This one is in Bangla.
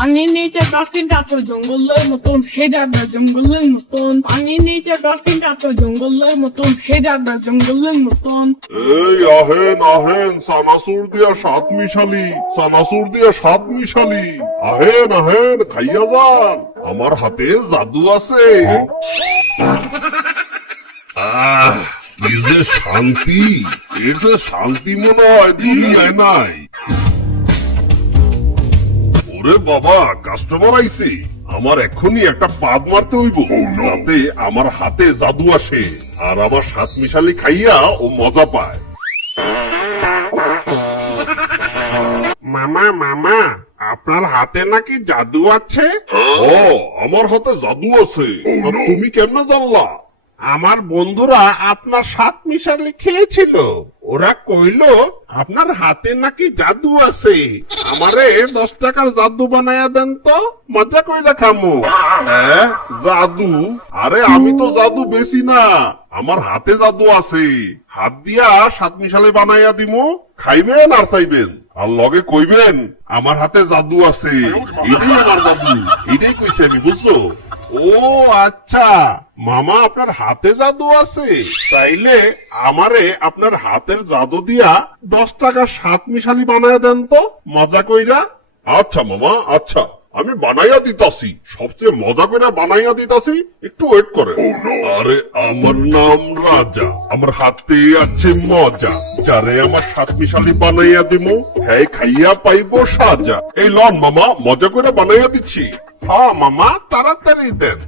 পানির নিচে ডলফিনটা তো জঙ্গলের মতন, হেডারটা জঙ্গলের মতন। পানির নিচে ডলফিনটা তো জঙ্গলের মতন, হেডারটা জঙ্গলের মতন। এই আহেন আহেন সানাসুর দিয়া সাত মিশালি, সানাসুর দিয়া সাত মিশালি, আহেন আহেন খাইয়া যান, আমার হাতে জাদু আছে। আহ কি যে শান্তি, এর যে শান্তি মনে হয় দুনিয়ায় নাই। ওরে বাবা, কাস্টমার আইছে, আমার এখনই একটা পাদ মারতে হইব যাতে আমার হাতে জাদু আসে আর আমার সাত মিশালি খাইয়া ও মজা পায়। মামা মামা, আপনার হাতে নাকি জাদু আছে? ও, আমার হাতে জাদু আছে, তা তুমি কেমনে জানলা? আমার বন্ধুরা আপনার সাত মিশালি খেয়েছিল, ওরা কইলো আপনার হাতে নাকি জাদু আছে। আমারে 10 টাকার জাদু বানায়া দেন তো, মজা কইরা খামু। হ্যাঁ, জাদু? আরে আমি তো জাদু বেশি না, আমার হাতে জাদু আছে, হাত দিয়া সাত মিশালি বানাইয়া দিমু, খাইবেন আর চাইবেন আর লগে কইবেন আমার হাতে জাদু আছে। এটাই আমার জাদু, এটাই কইছি আমি, বুঝছো? ও আচ্ছা, মামা আপনার হাতে জাদু আছে, তাইলে আমারে আপনার হাতের জাদু দিয়া 10 টাকার সাত মিশালি বানায়া দেন তো, মজা কইরা। আচ্ছা মামা, আচ্ছা আমি বানাইয়া দিতাছি, সবচেয়ে মজা করে বানাইয়া দিতাছি, একটু ওয়েট করে। আরে আমার নাম রাজা, আমার হাতে আছে মজা, যারে আমার সাত মিশালি বানাইয়া দিমু, হ্যাঁ খাইয়া পাইবো সাজা। এই লন মামা, মজা করে বানাইয়া দিচ্ছি। হ্যাঁ মামা, তাড়াতাড়ি দেন।